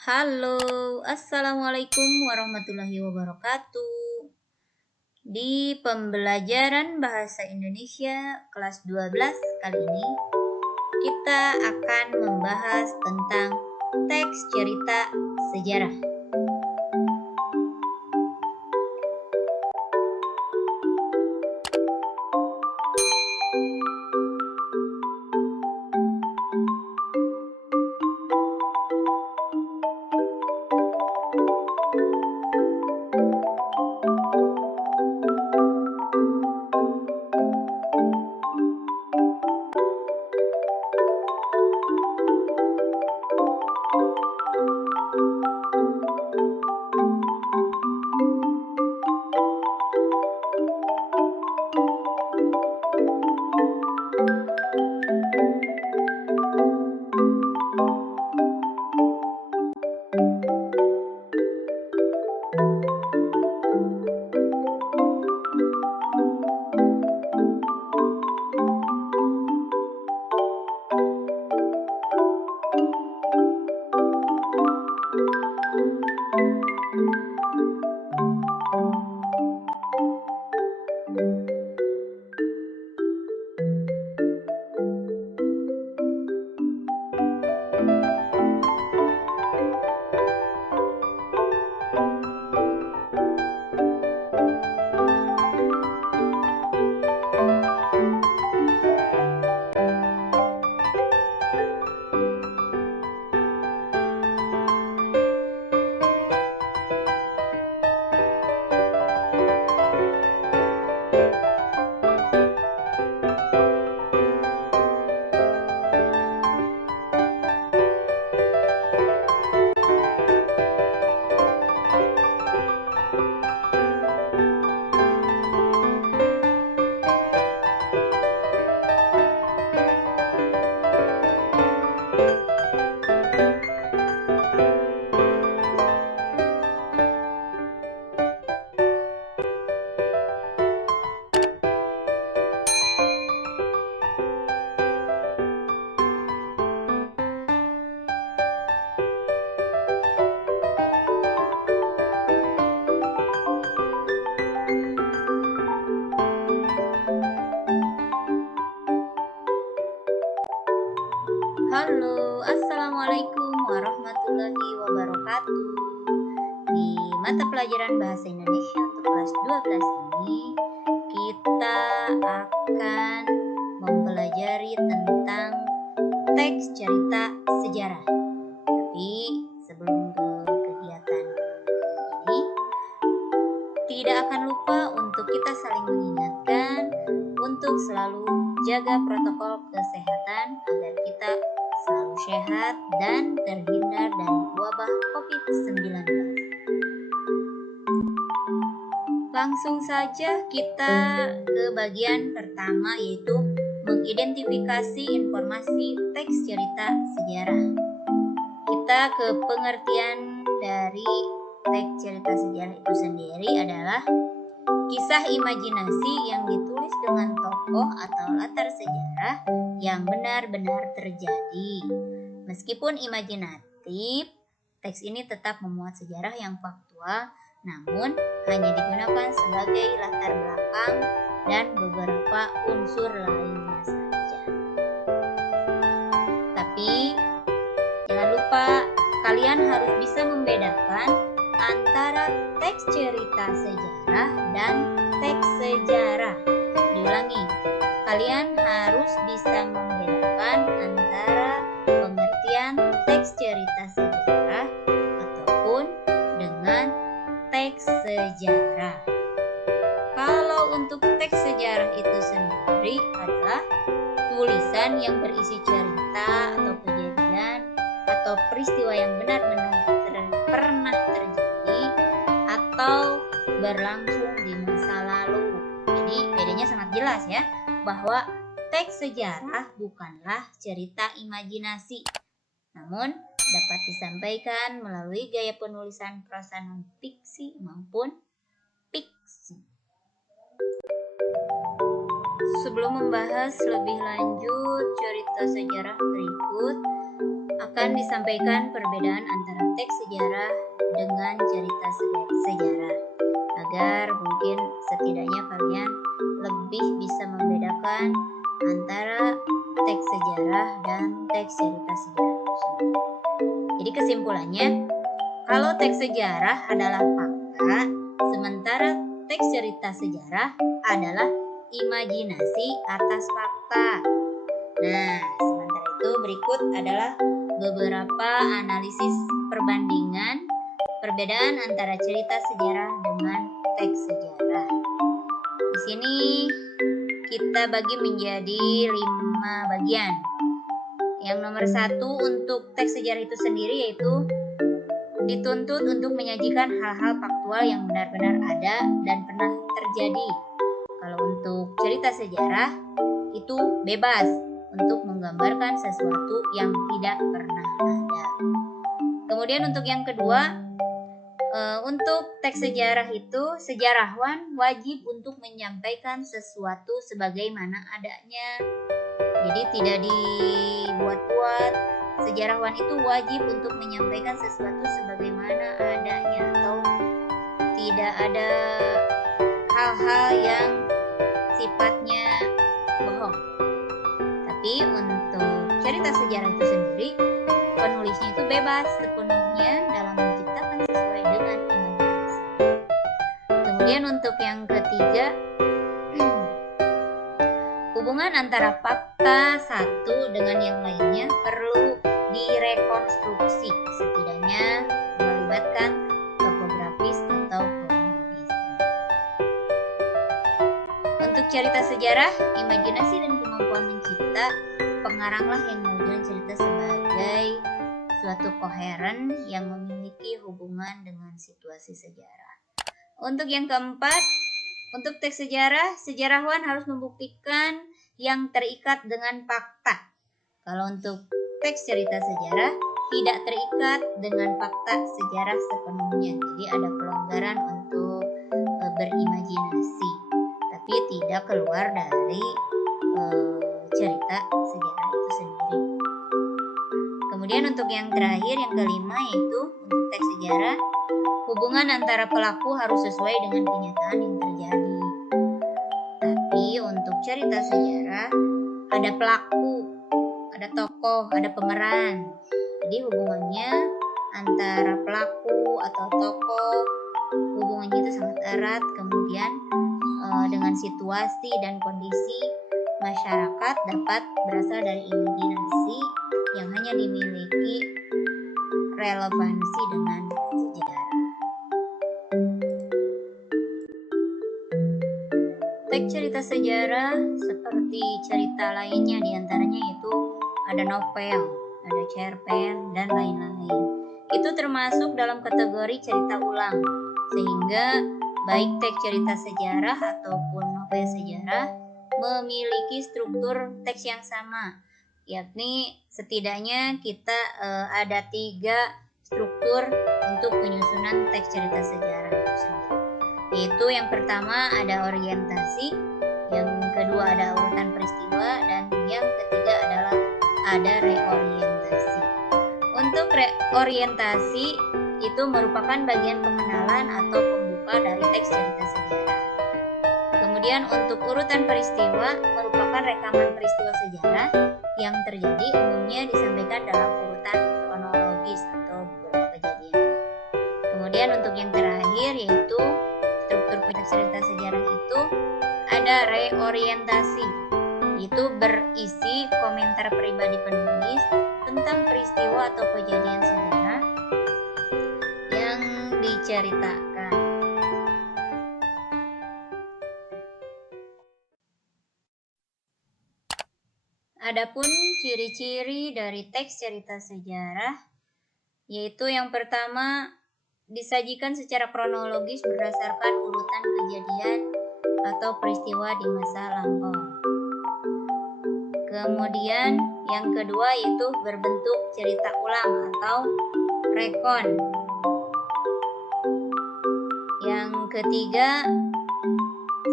Halo, Assalamualaikum warahmatullahi wabarakatuh. Di pembelajaran Bahasa Indonesia kelas 12 kali ini, kita akan membahas tentang teks cerita sejarah. Halo, Assalamualaikum warahmatullahi wabarakatuh. Di mata pelajaran Bahasa Indonesia untuk kelas 12 ini, kita akan mempelajari tentang teks cerita sejarah. Tapi sebelum ke kegiatan ini, tidak akan lupa untuk kita saling mengingatkan untuk selalu jaga protokol kesehatan agar kita selalu sehat dan terhindar dari wabah COVID-19. Langsung saja kita ke bagian pertama, yaitu mengidentifikasi informasi teks cerita sejarah. Kita ke pengertian dari teks cerita sejarah itu sendiri adalah kisah imajinasi yang ditulis dengan tokoh atau latar sejarah yang benar-benar terjadi. Meskipun imajinatif, teks ini tetap memuat sejarah yang faktual, namun hanya digunakan sebagai latar belakang dan beberapa unsur lainnya saja. Tapi jangan lupa kalian harus bisa membedakan antara teks cerita sejarah dan teks sejarah. Diulangi, kalian harus bisa membedakan antara pengertian teks cerita sejarah ataupun dengan teks sejarah. Kalau untuk teks sejarah itu sendiri adalah tulisan yang berisi cerita atau kejadian atau peristiwa yang benar-benar pernah terjadi atau berlangsung di masa lalu. Jadi bedanya sangat jelas ya, bahwa teks sejarah bukanlah cerita imajinasi, namun dapat disampaikan melalui gaya penulisan prosa non-fiksi maupun fiksi. Sebelum membahas lebih lanjut cerita sejarah berikut, akan disampaikan perbedaan antara teks sejarah dengan cerita sejarah, agar mungkin setidaknya kalian lebih bisa membedakan antara teks sejarah dan teks cerita sejarah. Jadi kesimpulannya, kalau teks sejarah adalah fakta, sementara teks cerita sejarah adalah imajinasi atas fakta. Nah, sementara itu berikut adalah beberapa analisis perbandingan perbedaan antara cerita sejarah dengan teks sejarah. Di sini kita bagi menjadi 5 bagian. Yang nomor 1 untuk teks sejarah itu sendiri yaitu dituntut untuk menyajikan hal-hal faktual yang benar-benar ada dan pernah terjadi. Kalau untuk cerita sejarah itu bebas untuk menggambarkan sesuatu yang tidak pernah ada. Kemudian untuk yang kedua, untuk teks sejarah itu sejarawan wajib untuk menyampaikan sesuatu sebagaimana adanya. Jadi tidak dibuat-buat. Sejarawan itu wajib untuk menyampaikan sesuatu sebagaimana adanya atau tidak ada hal-hal yang sifatnya bohong. Tapi untuk cerita sejarah itu sendiri, penulisnya itu bebas sepenuhnya dalam menciptakan sesuai dengan imajinasi. Kemudian untuk yang ketiga, hubungan antara fakta satu dengan yang lainnya perlu direkonstruksi, setidaknya melibatkan topografis atau kronologis. Untuk cerita sejarah, imajinasi dan kemampuan mencipta pengaranglah yang menunjukkan cerita sebagai suatu koheren yang memiliki hubungan dengan situasi sejarah. Untuk yang keempat, untuk teks sejarah, sejarawan harus membuktikan yang terikat dengan fakta. Kalau untuk teks cerita sejarah, tidak terikat dengan fakta sejarah sepenuhnya. Jadi ada pelonggaran untuk berimajinasi, tapi tidak keluar dari cerita sejarah itu sendiri. Kemudian untuk yang terakhir, yang kelima, yaitu untuk teks sejarah, hubungan antara pelaku harus sesuai dengan kenyataan yang terjadi. Tapi untuk cerita sejarah ada pelaku, ada tokoh, ada pemeran. Jadi hubungannya antara pelaku atau tokoh, hubungannya itu sangat erat. Kemudian dengan situasi dan kondisi masyarakat dapat berasal dari imajinasi yang hanya dimiliki relevansi dengan sejarah. Teks cerita sejarah seperti cerita lainnya diantaranya yaitu ada novel, ada cerpen, dan lain-lain. Itu termasuk dalam kategori cerita ulang, sehingga baik teks cerita sejarah ataupun novel sejarah memiliki struktur teks yang sama, yakni setidaknya kita ada 3 struktur untuk penyusunan teks cerita sejarah itu sendiri. Yaitu yang pertama ada orientasi, yang kedua ada urutan peristiwa, dan yang ketiga adalah ada reorientasi. Untuk reorientasi itu merupakan bagian pengenalan atau pembuka dari teks cerita sejarah. Kemudian untuk urutan peristiwa merupakan rekaman peristiwa sejarah yang terjadi, umumnya disampaikan dalam urutan kronologis atau beberapa kejadian. Kemudian untuk yang terakhir yaitu struktur cerita sejarah itu ada reorientasi. Itu berisi komentar pribadi penulis tentang peristiwa atau kejadian sejarah yang diceritakan. Adapun ciri-ciri dari teks cerita sejarah yaitu yang pertama, disajikan secara kronologis berdasarkan urutan kejadian atau peristiwa di masa lampau. Kemudian yang kedua yaitu berbentuk cerita ulang atau rekon. Yang ketiga,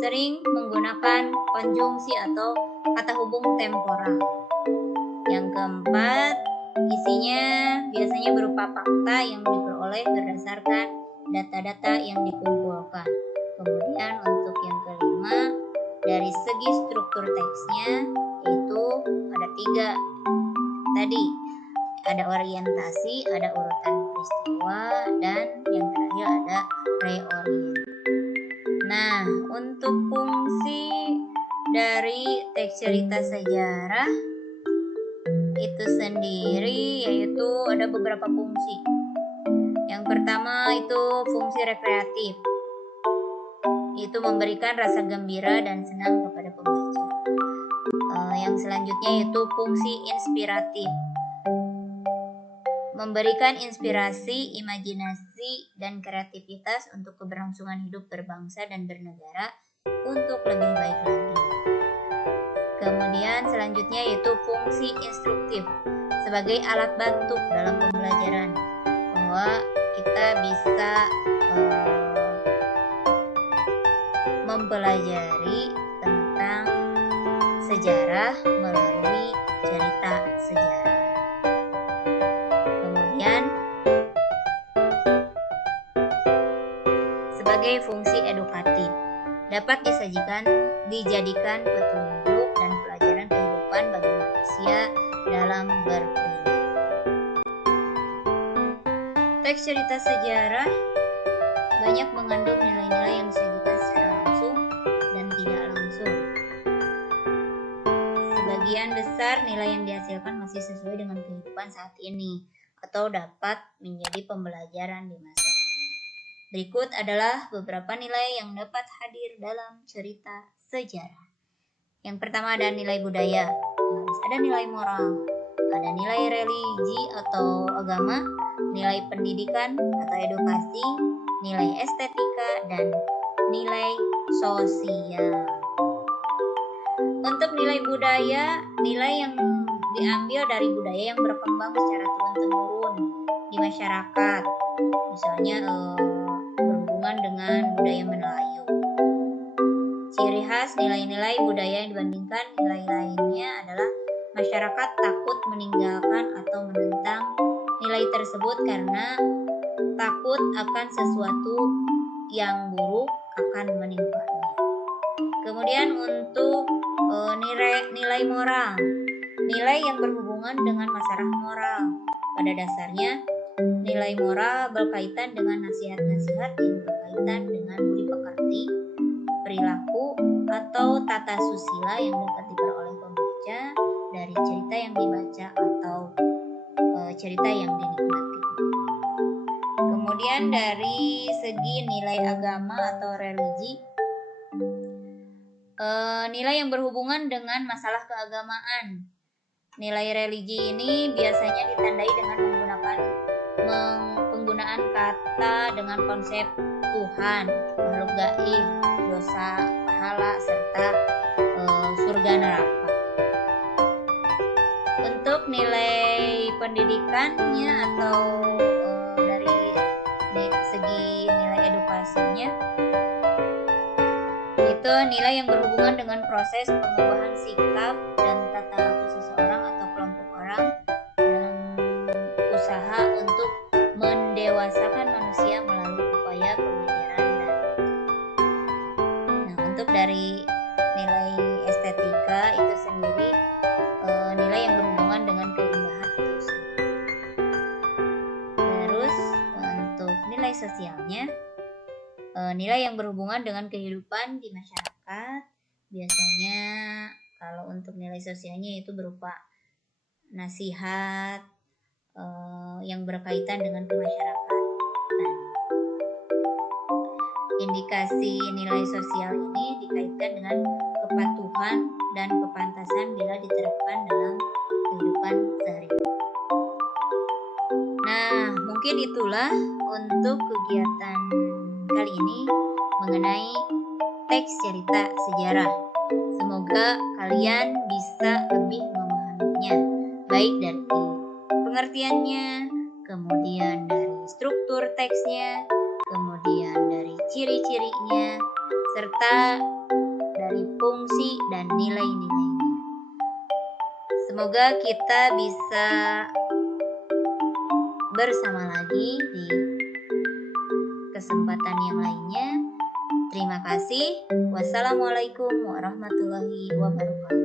sering menggunakan konjungsi atau kata hubung temporal. Yang keempat, Isinya biasanya berupa fakta yang diperoleh berdasarkan data-data yang dikumpulkan. Kemudian untuk yang kelima, dari segi struktur teksnya itu ada 3 tadi. Ada orientasi, ada urutan peristiwa, dan yang terakhir ada reorient. Nah, untuk fungsi dari teks cerita sejarah itu sendiri yaitu ada beberapa fungsi. Yang pertama itu fungsi rekreatif, yaitu memberikan rasa gembira dan senang kepada pembaca. Yang selanjutnya yaitu fungsi inspiratif, memberikan inspirasi, imajinasi, dan kreativitas untuk keberlangsungan hidup berbangsa dan bernegara untuk lebih baik lagi. Kemudian selanjutnya yaitu fungsi instruktif, sebagai alat bantu dalam pembelajaran, bahwa kita bisa mempelajari tentang sejarah melalui cerita sejarah. Kemudian sebagai fungsi edukatif, dapat dijadikan petunjuk dan pelajaran kehidupan bagi manusia dalam berperilaku. Teks cerita sejarah banyak mengandung nilai-nilai yang disajikan secara langsung dan tidak langsung. Sebagian besar nilai yang dihasilkan masih sesuai dengan kehidupan saat ini atau dapat menjadi pembelajaran di masa ini. Berikut adalah beberapa nilai yang dapat hadir dalam cerita sejarah. Yang pertama ada nilai budaya, ada nilai moral, ada nilai religi atau agama, nilai pendidikan atau edukasi, nilai estetika, dan nilai sosial. Untuk nilai budaya, nilai yang diambil dari budaya yang berkembang secara turun-temurun di masyarakat, misalnya berhubungan dengan budaya Melayu. Ciri khas nilai-nilai budaya yang dibandingkan nilai lainnya adalah masyarakat takut meninggalkan atau menentang nilai tersebut karena takut akan sesuatu yang buruk akan menimpanya. Kemudian untuk nilai moral, nilai yang berhubungan dengan masalah moral. Pada dasarnya, nilai moral berkaitan dengan nasihat-nasihat yang berkaitan dengan budi pekerti, perilaku, atau tata susila yang dapat diperoleh pembaca dari cerita yang dibaca atau cerita yang dinikmati. Kemudian dari segi nilai agama atau religi, nilai yang berhubungan dengan masalah keagamaan. Nilai religi ini biasanya ditandai dengan penggunaan kata dengan konsep Tuhan, makhluk gaib, dosa, pahala, serta surga neraka. Untuk nilai pendidikannya atau dari segi nilai edukasinya, itu nilai yang berhubungan dengan proses pengubahan sikap dan tata laku seseorang atau kelompok orang dalam usaha untuk mendewasakan manusia melalui upaya pembelajaran. Nah, untuk dari nilai estetika itu sendiri nilai yang berhubungan dengan keindahan atau seni. Terus untuk nilai sosialnya, nilai yang berhubungan dengan kehidupan di masyarakat. Biasanya kalau untuk nilai sosialnya itu berupa nasihat yang berkaitan dengan kemasyarakatan. Indikasi nilai sosial ini dikaitkan dengan kepatuhan dan kepantasan bila diterapkan dalam kehidupan sehari-hari. Nah, mungkin itulah untuk kegiatan kali ini mengenai teks cerita sejarah. Semoga kalian bisa lebih memahaminya, baik dari pengertiannya, kemudian dari struktur teksnya, kemudian dari ciri-cirinya, serta dari fungsi dan nilai-nilainya. Semoga kita bisa bersama lagi di kesempatan yang lainnya. Terima kasih. Wassalamualaikum warahmatullahi wabarakatuh.